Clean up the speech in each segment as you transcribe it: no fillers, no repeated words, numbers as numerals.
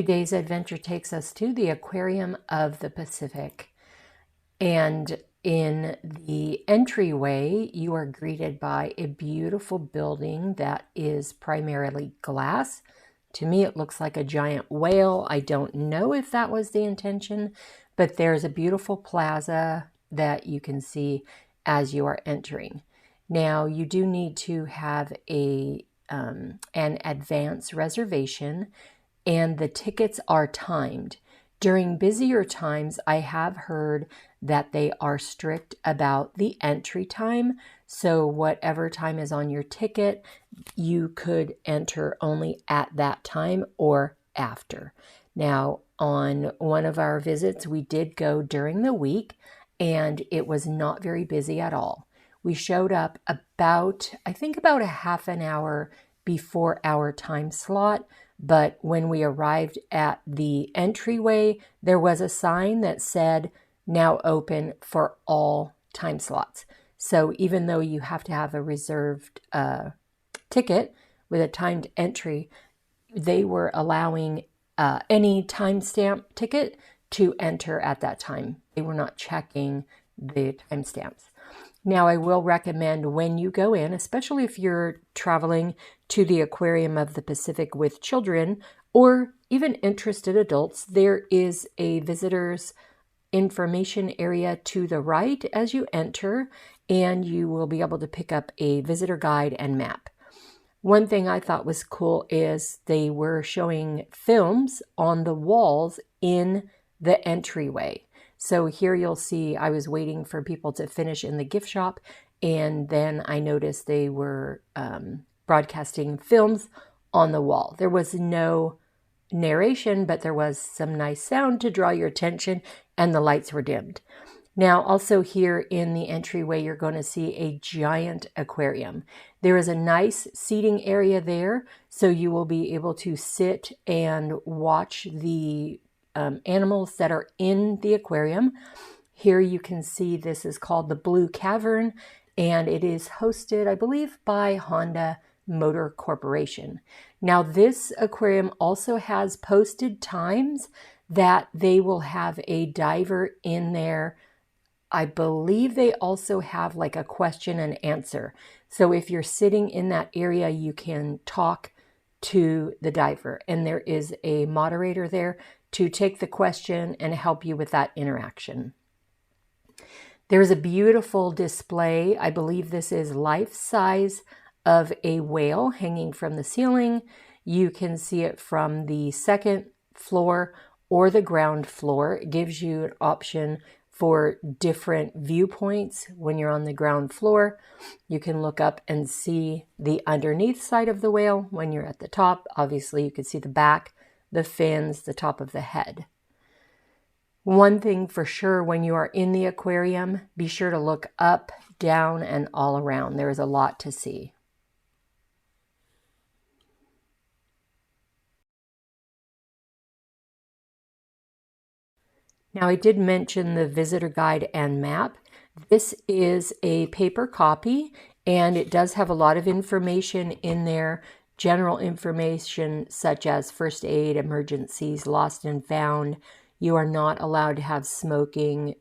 Today's adventure takes us to the Aquarium of the Pacific. And in the entryway, you are greeted by a beautiful building that is primarily glass. To me, it looks like a giant whale. I don't know if that was the intention, but there's a beautiful plaza that you can see as you are entering. Now, you do need to have an advance reservation, and the tickets are timed. During busier times, I have heard that they are strict about the entry time. So whatever time is on your ticket, you could enter only at that time or after. Now, on one of our visits, we did go during the week, and it was not very busy at all. We showed up about a half an hour before our time slot. But when we arrived at the entryway, there was a sign that said, "Now open for all time slots." So even though you have to have a reserved ticket with a timed entry, they were allowing any timestamp ticket to enter at that time. They were not checking the timestamps. Now, I will recommend when you go in, especially if you're traveling to the Aquarium of the Pacific with children or even interested adults, there is a visitor's information area to the right as you enter, and you will be able to pick up a visitor guide and map. One thing I thought was cool is they were showing films on the walls in the entryway. So here you'll see I was waiting for people to finish in the gift shop, and then I noticed they were broadcasting films on the wall. There was no narration, but there was some nice sound to draw your attention, and the lights were dimmed. Now, also here in the entryway, you're going to see a giant aquarium. There is a nice seating area there, so you will be able to sit and watch the animals that are in the aquarium. Here you can see this is called the Blue Cavern, and it is hosted, I believe, by Honda Motor Corporation. Now, this aquarium also has posted times that they will have a diver in there. I believe they also have like a question and answer. So if you're sitting in that area, you can talk to the diver, and there is a moderator there to take the question and help you with that interaction. There's a beautiful display. I believe this is life size of a whale hanging from the ceiling. You can see it from the second floor or the ground floor. It gives you an option for different viewpoints. When you're on the ground floor, you can look up and see the underneath side of the whale. When you're at the top, obviously you can see the back, the fins, the top of the head. One thing for sure, when you are in the aquarium, be sure to look up, down, and all around. There is a lot to see. Now, I did mention the visitor guide and map. This is a paper copy, and it does have a lot of information in there. General information such as first aid, emergencies, lost and found. You are not allowed to have smoking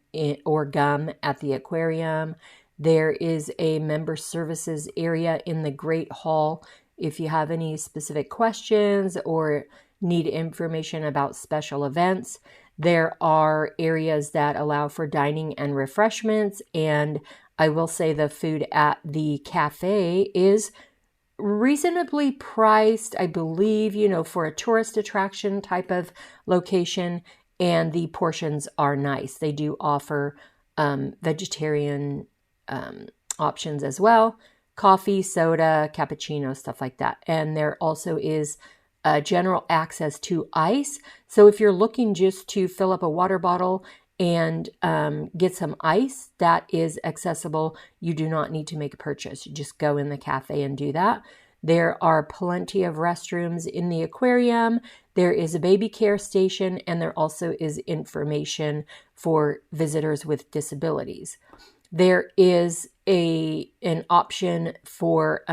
or gum at the aquarium. There is a member services area in the Great Hall. If you have any specific questions or need information about special events, there are areas that allow for dining and refreshments. And I will say the food at the cafe is reasonably priced, I believe, for a tourist attraction type of location, and the portions are nice. They do offer vegetarian options as well, coffee, soda, cappuccino, stuff like that. And there also is general access to ice. So if you're looking just to fill up a water bottle and get some ice, that is accessible. You do not need to make a purchase. You just go in the cafe and do that. There are plenty of restrooms in the aquarium. There is a baby care station, and there also is information for visitors with disabilities. There is an option for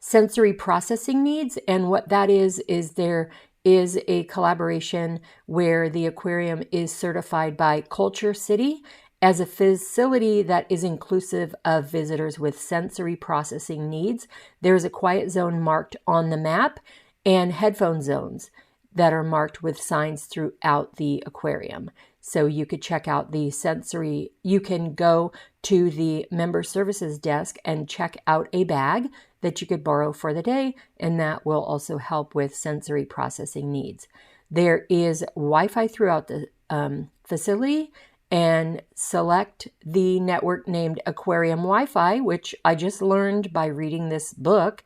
sensory processing needs, and what that is there is a collaboration where the aquarium is certified by Culture City as a facility that is inclusive of visitors with sensory processing needs. There's a quiet zone marked on the map and headphone zones that are marked with signs throughout the aquarium. So you could check out the sensory, you can go to the member services desk and check out a bag that you could borrow for the day, and that will also help with sensory processing needs. There is Wi-Fi throughout the facility, and select the network named Aquarium Wi-Fi, which I just learned by reading this book,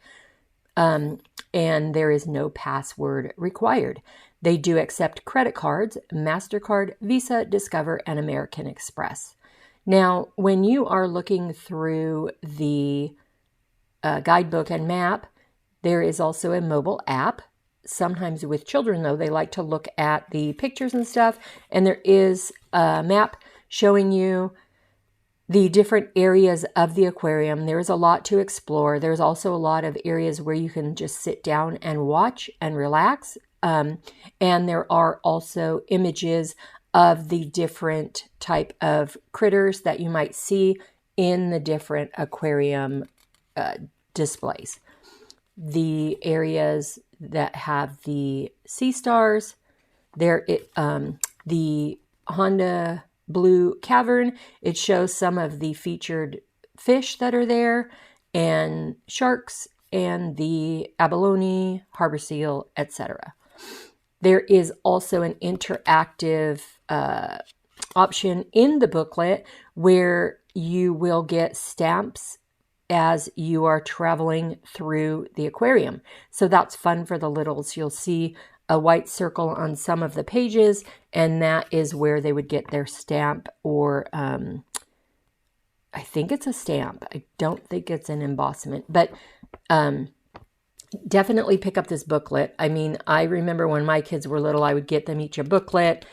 and there is no password required. They do accept credit cards, MasterCard, Visa, Discover, and American Express. Now, when you are looking through the guidebook and map, there is also a mobile app. Sometimes with children, though, they like to look at the pictures and stuff, and there is a map showing you the different areas of the aquarium. There is a lot to explore. There's also a lot of areas where you can just sit down and watch and relax. And there are also images of the different type of critters that you might see in the different aquarium displays. The areas that have the sea stars, the Honda Blue Cavern, it shows some of the featured fish that are there, and sharks, and the abalone, harbor seal, etc. There is also an interactive option in the booklet where you will get stamps as you are traveling through the aquarium. So that's fun for the littles. You'll see a white circle on some of the pages, and that is where they would get their stamp, or I think it's a stamp. I don't think it's an embossment, but definitely pick up this booklet. I mean, I remember when my kids were little, I would get them each a booklet,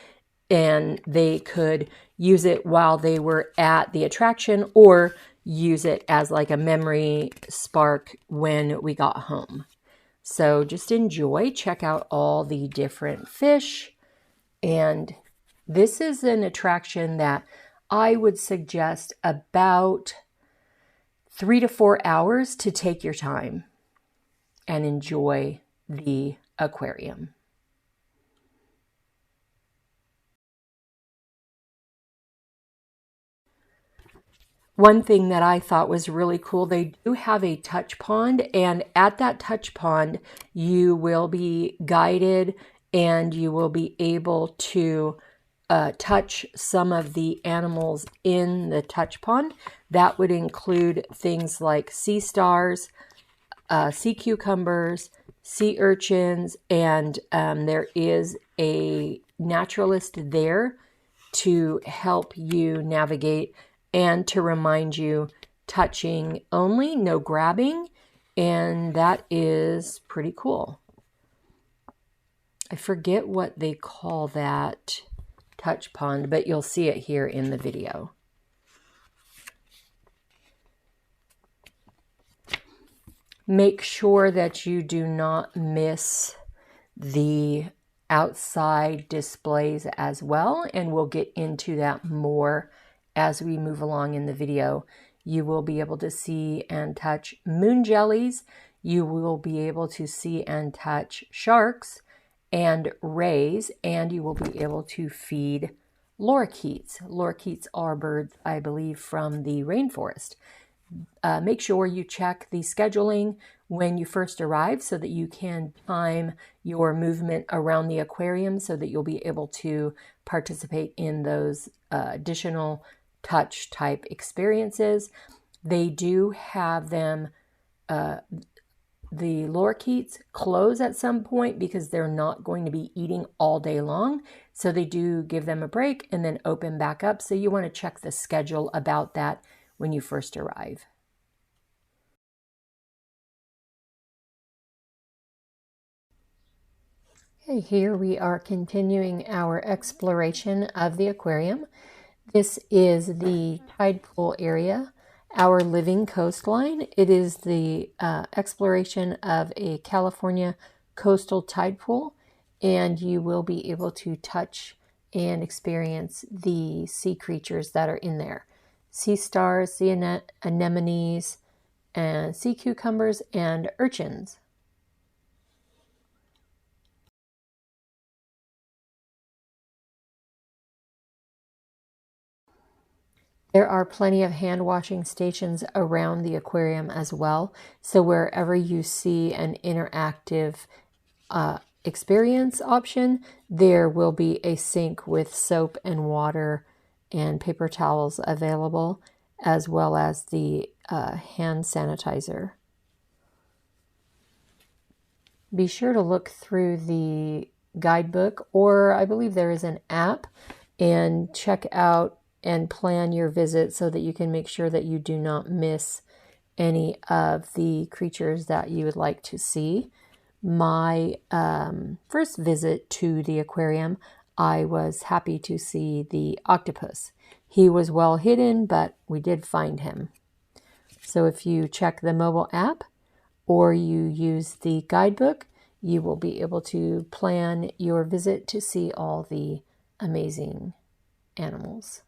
and they could use it while they were at the attraction, or use it as like a memory spark when we got home. So just enjoy, check out all the different fish. And this is an attraction that I would suggest about 3 to 4 hours to take your time and enjoy the aquarium. One thing that I thought was really cool, they do have a touch pond, and at that touch pond, you will be guided and you will be able to touch some of the animals in the touch pond. That would include things like sea stars, sea cucumbers, sea urchins, and there is a naturalist there to help you navigate and to remind you touching only, no grabbing, and that is pretty cool. I forget what they call that touch pond, but you'll see it here in the video. Make sure that you do not miss the outside displays as well, and we'll get into that more as we move along in the video. You will be able to see and touch moon jellies. You will be able to see and touch sharks and rays, and you will be able to feed lorikeets. Lorikeets are birds, I believe, from the rainforest. Make sure you check the scheduling when you first arrive so that you can time your movement around the aquarium so that you'll be able to participate in those additional touch type experiences. They do have them, the lorikeets close at some point because they're not going to be eating all day long. So they do give them a break and then open back up. So you want to check the schedule about that when you first arrive. Okay, here we are continuing our exploration of the aquarium. This is the tide pool area, our living coastline. It is the exploration of a California coastal tide pool, and you will be able to touch and experience the sea creatures that are in there. Sea stars, sea anemones, and sea cucumbers and urchins. There are plenty of hand washing stations around the aquarium as well. So wherever you see an interactive experience option, there will be a sink with soap and water and paper towels available, as well as the hand sanitizer. Be sure to look through the guidebook, or I believe there is an app, and check out and plan your visit so that you can make sure that you do not miss any of the creatures that you would like to see. My first visit to the aquarium, I was happy to see the octopus. He was well hidden, but we did find him. So if you check the mobile app or you use the guidebook, you will be able to plan your visit to see all the amazing animals.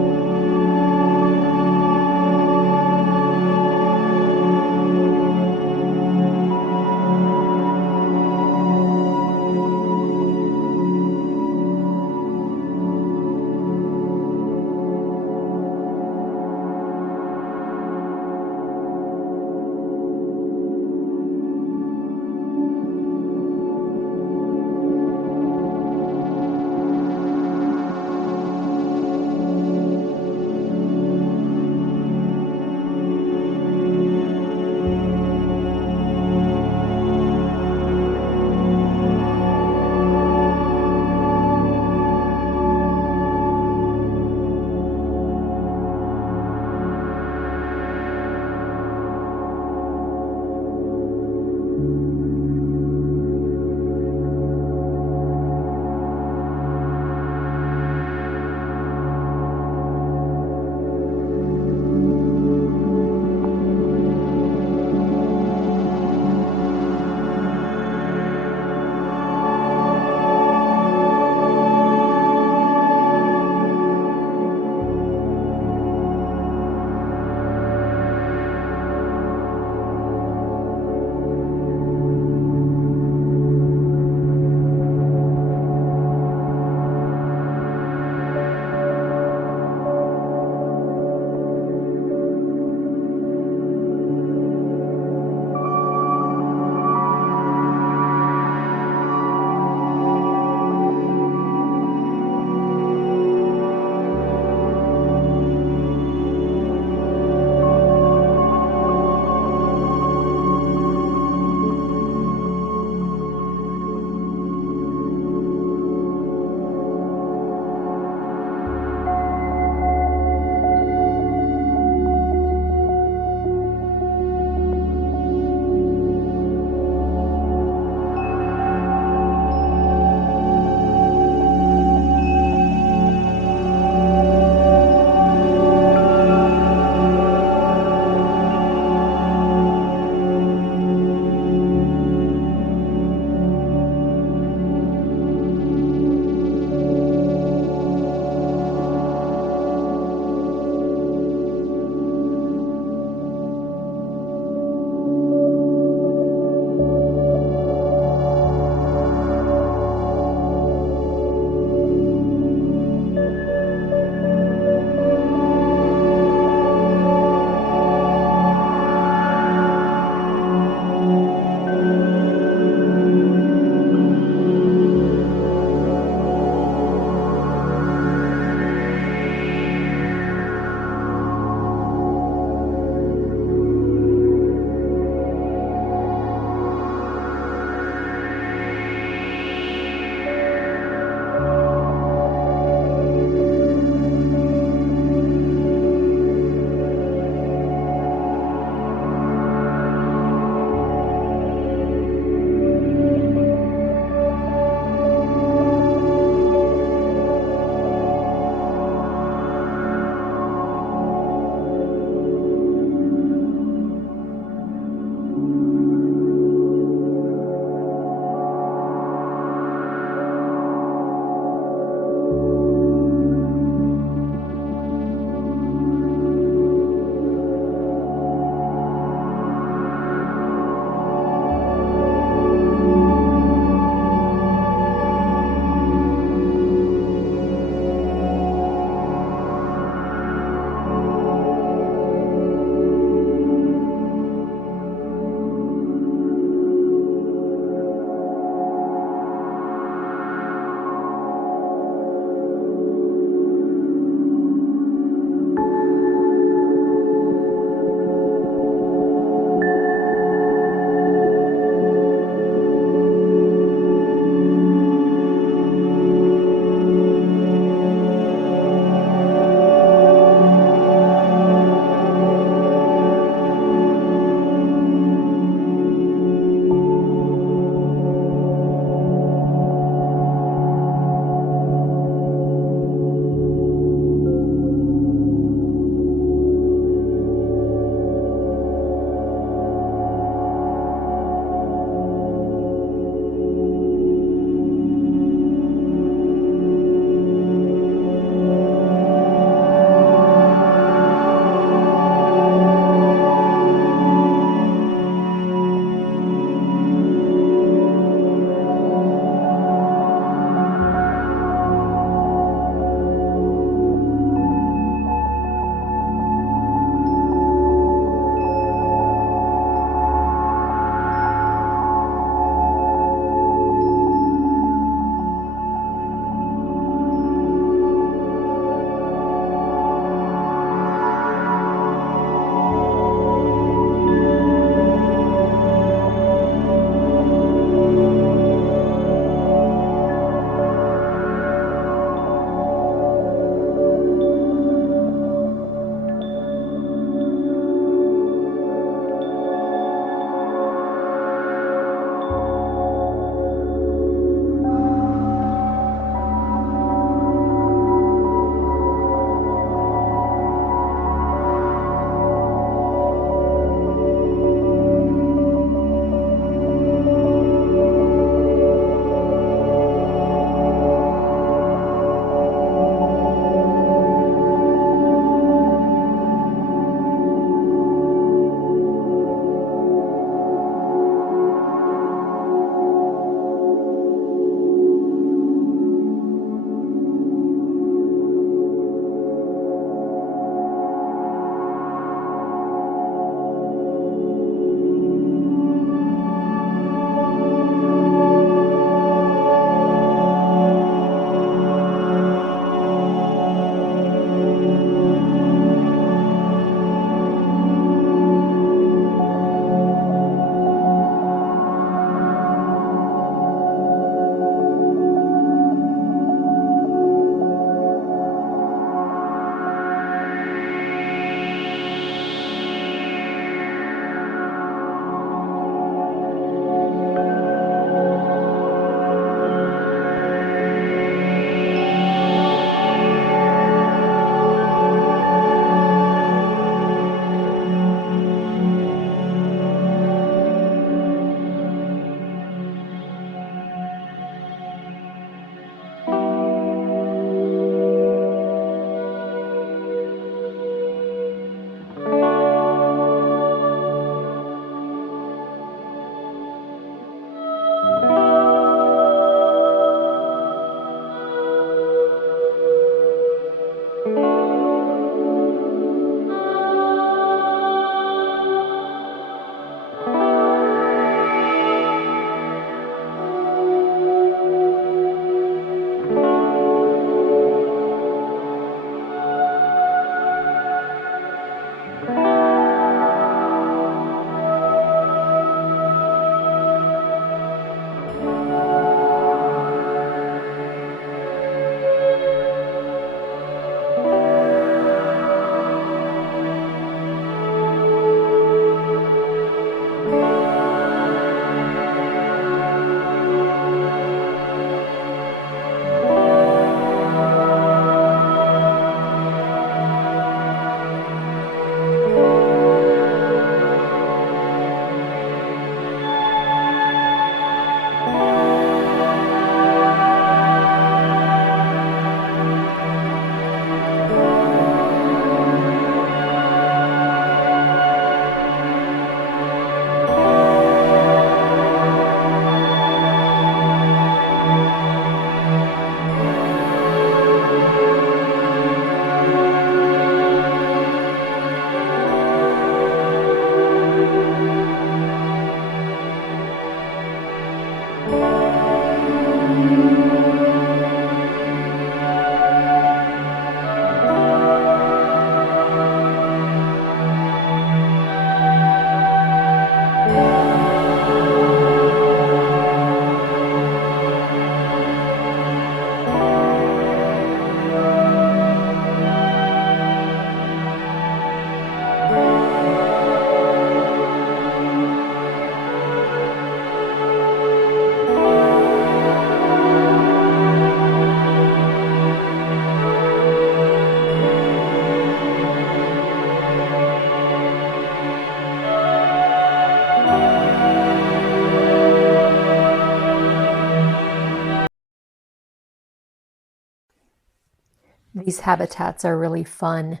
These habitats are really fun.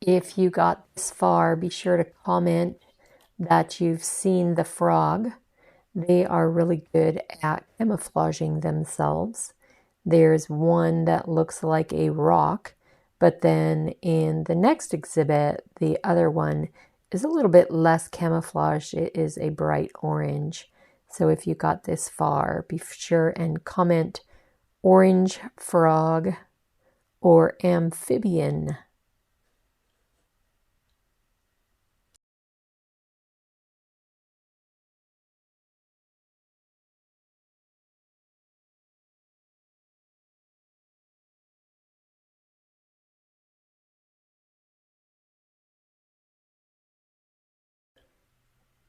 If you got this far, be sure to comment that you've seen the frog. They are really good at camouflaging themselves. There's one that looks like a rock, but then in the next exhibit, the other one is a little bit less camouflaged. It is a bright orange. So if you got this far, be sure and comment orange frog or amphibian.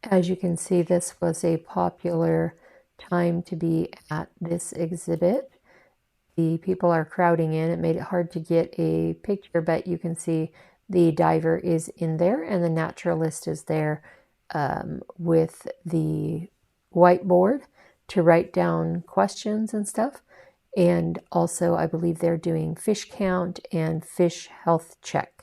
As you can see, this was a popular time to be at this exhibit. The people are crowding in. It made it hard to get a picture, but you can see the diver is in there and the naturalist is there with the whiteboard to write down questions and stuff. And also, I believe they're doing fish count and fish health check.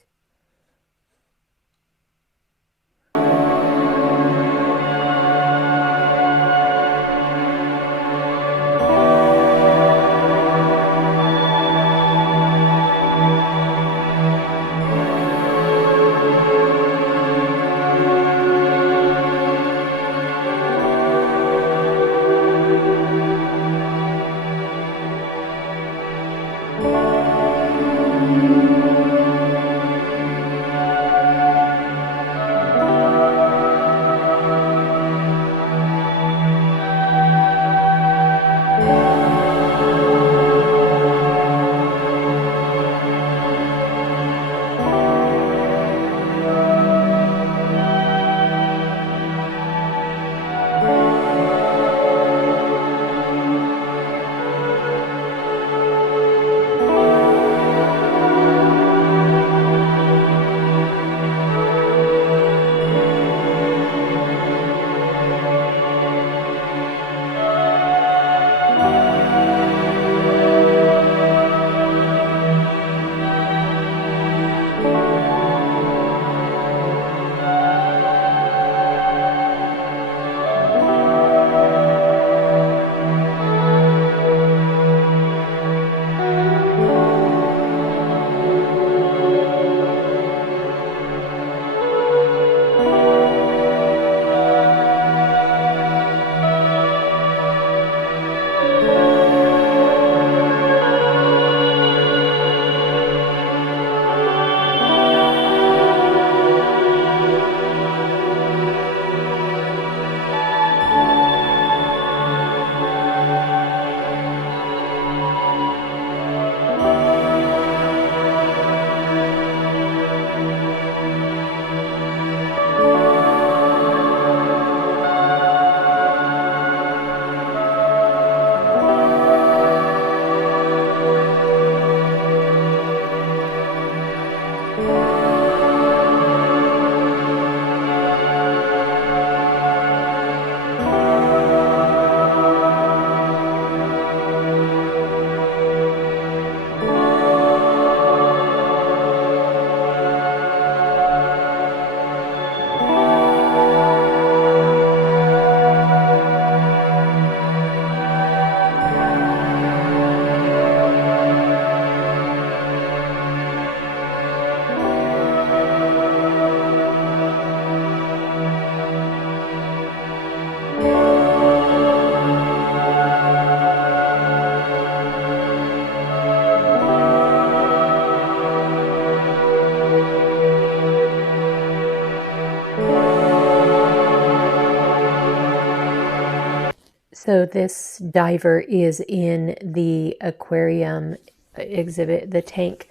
So this diver is in the aquarium exhibit, the tank,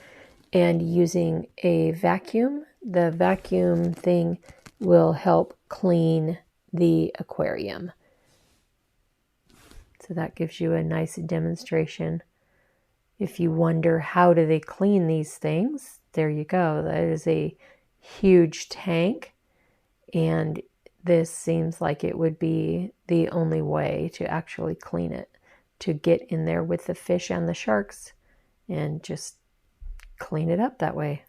and using a vacuum. The vacuum thing will help clean the aquarium. So that gives you a nice demonstration. If you wonder how do they clean these things, there you go. That is a huge tank, and this seems like it would be the only way to actually clean it, to get in there with the fish and the sharks and just clean it up that way.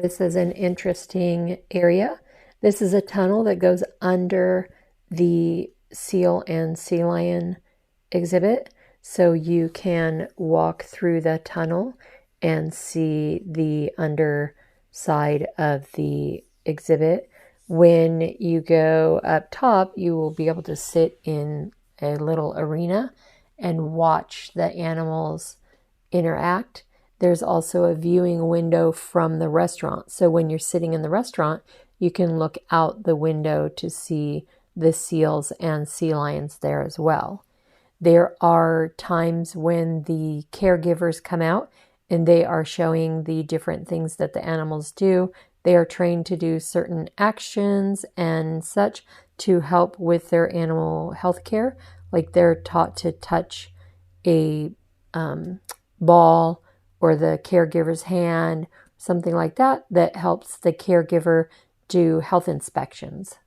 This is an interesting area. This is a tunnel that goes under the seal and sea lion exhibit. So you can walk through the tunnel and see the underside of the exhibit. When you go up top, you will be able to sit in a little arena and watch the animals interact. There's also a viewing window from the restaurant. So when you're sitting in the restaurant, you can look out the window to see the seals and sea lions there as well. There are times when the caregivers come out and they are showing the different things that the animals do. They are trained to do certain actions and such to help with their animal health care. Like they're taught to touch a ball or the caregiver's hand, something like that, that helps the caregiver do health inspections.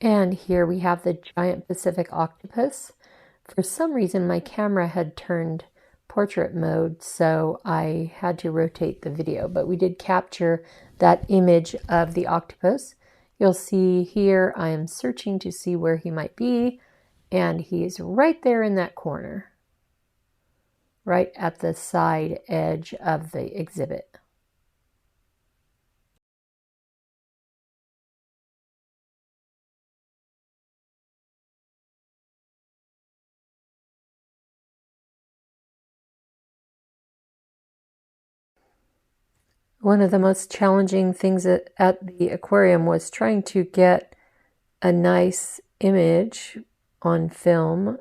And here we have the giant Pacific octopus. For some reason, my camera had turned portrait mode, so I had to rotate the video, but we did capture that image of the octopus. You'll see here I am searching to see where he might be, and he's right there in that corner, right at the side edge of the exhibit. One of the most challenging things at the aquarium was trying to get a nice image on film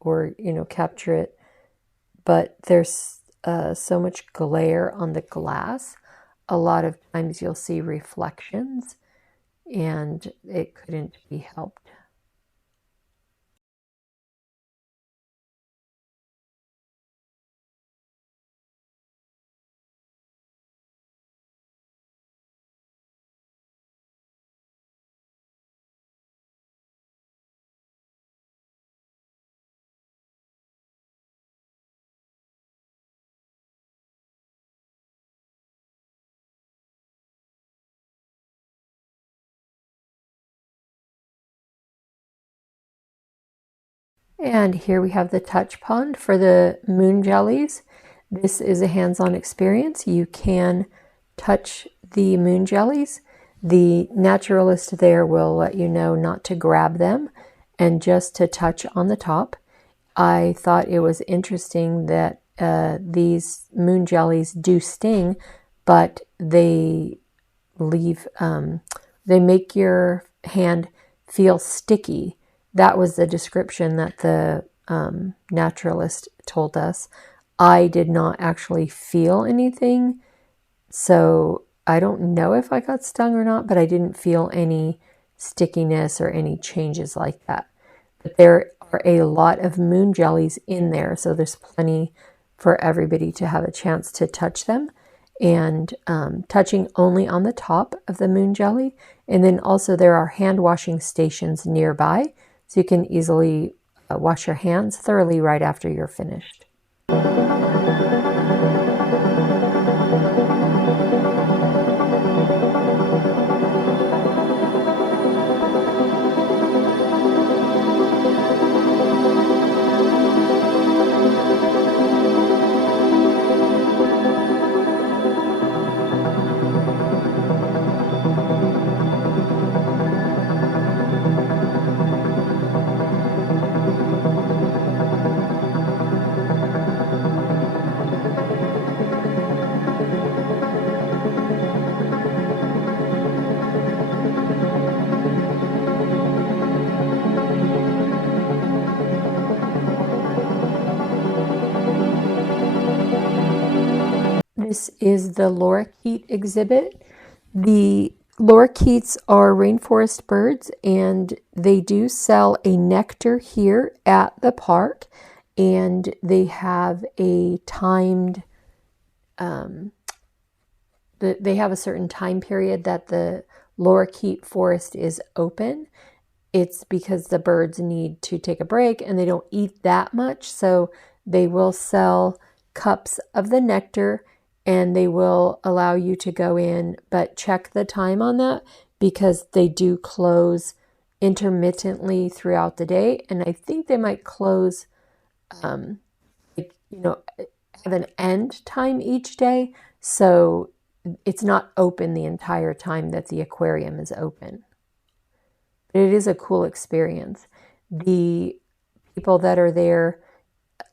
or, capture it. But there's so much glare on the glass. A lot of times you'll see reflections and it couldn't be helped. And here we have the touch pond for the moon jellies. This is a hands-on experience. You can touch the moon jellies. The naturalist there will let you know not to grab them and just to touch on the top. I thought it was interesting that these moon jellies do sting, but they make your hand feel sticky. That was the description that the naturalist told us. I did not actually feel anything, so I don't know if I got stung or not, but I didn't feel any stickiness or any changes like that. But there are a lot of moon jellies in there, so there's plenty for everybody to have a chance to touch them. and touching only on the top of the moon jelly. And then also there are hand washing stations nearby, so you can easily wash your hands thoroughly right after you're finished. This is the lorikeet exhibit. The lorikeets are rainforest birds, and they do sell a nectar here at the park, and they have a timed, they have a certain time period that the lorikeet forest is open. It's because the birds need to take a break and they don't eat that much, so they will sell cups of the nectar and they will allow you to go in, but check the time on that because they do close intermittently throughout the day. And I think they might close, have an end time each day. So it's not open the entire time that the aquarium is open. But it is a cool experience. The people that are there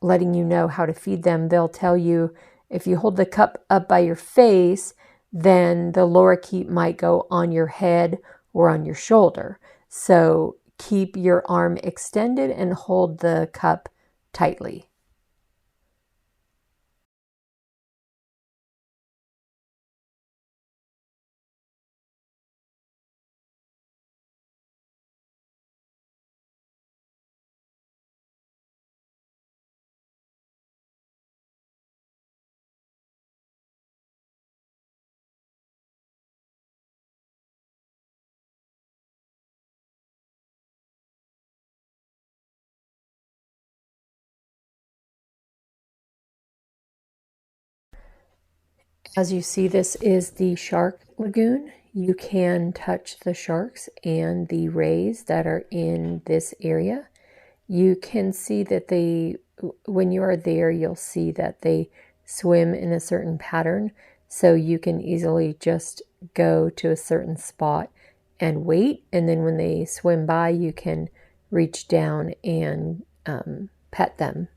letting you know how to feed them, they'll tell you if you hold the cup up by your face, then the lorikeet might go on your head or on your shoulder. So keep your arm extended and hold the cup tightly. As you see, this is the shark lagoon. You can touch the sharks and the rays that are in this area. You can see that when you are there, you'll see that they swim in a certain pattern. So you can easily just go to a certain spot and wait. And then when they swim by, you can reach down and pet them.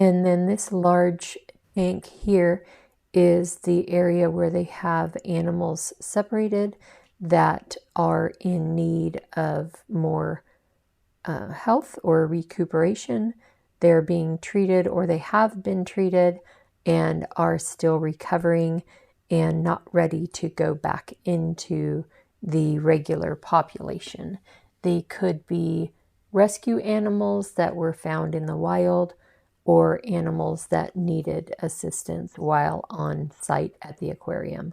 And then this large tank here is the area where they have animals separated that are in need of more health or recuperation. They're being treated or they have been treated and are still recovering and not ready to go back into the regular population. They could be rescue animals that were found in the wild or animals that needed assistance while on site at the aquarium.